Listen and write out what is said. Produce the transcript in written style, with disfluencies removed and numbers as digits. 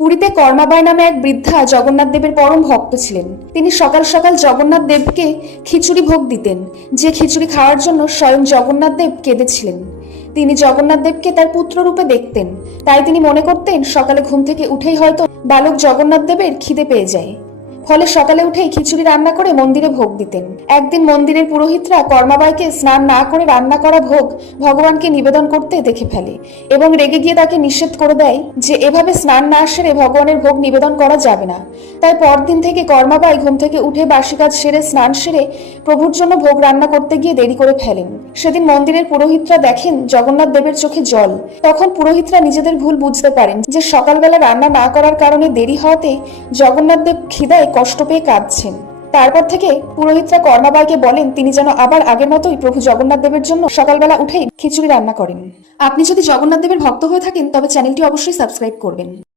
পুরীতে কর্মাবাই নামে এক বৃদ্ধা জগন্নাথ দেবের পরম ভক্ত ছিলেন। তিনি সকাল সকাল জগন্নাথ দেবকে খিচুড়ি ভোগ দিতেন, যে খিচুড়ি খাওয়ার জন্য স্বয়ং জগন্নাথ দেব কেঁদেছিলেন। তিনি জগন্নাথ দেবকে তার পুত্র রূপে দেখতেন, তাই তিনি মনে করতেন সকালে ঘুম থেকে উঠেই হয়তো বালক জগন্নাথ দেবের খিদে পেয়ে যায়। ফলে সকালে উঠেই খিচুড়ি রান্না করে মন্দিরে ভোগ দিতেন। একদিন মন্দিরের পুরোহিতরা কর্মাবাইকে স্নান না করে রান্না করা ভোগ ভগবানকে নিবেদন করতে দেখে ফেলে এবং রেগে গিয়ে তাকে নিষেধ করে দেয় যে এভাবে স্নান না সেরে ভগবানের ভোগ নিবেদন করা যাবে না। তাই পরদিন থেকে কর্মাবাই ঘুম থেকে উঠে বাসি কাজ সেরে স্নান সেরে প্রভুর জন্য ভোগ রান্না করতে গিয়ে দেরি করে ফেলেন। সেদিন মন্দিরের পুরোহিতরা দেখেন জগন্নাথ দেবের চোখে জল। তখন পুরোহিতরা নিজেদের ভুল বুঝতে পারেন যে সকালবেলা রান্না না করার কারণে দেরি হওয়াতে জগন্নাথ দেব খিদায় কষ্ট পেয়ে কাঁদছেন। তারপর থেকে পুরোহিতরা কর্মাবাইকে বলেন তিনি যেন আবার আগের মতোই প্রভু জগন্নাথ দেবের জন্য সকালবেলা উঠেই খিচুড়ি রান্না করেন। আপনি যদি জগন্নাথ দেবের ভক্ত হয়ে থাকেন তবে চ্যানেলটি অবশ্যই সাবস্ক্রাইব করবেন।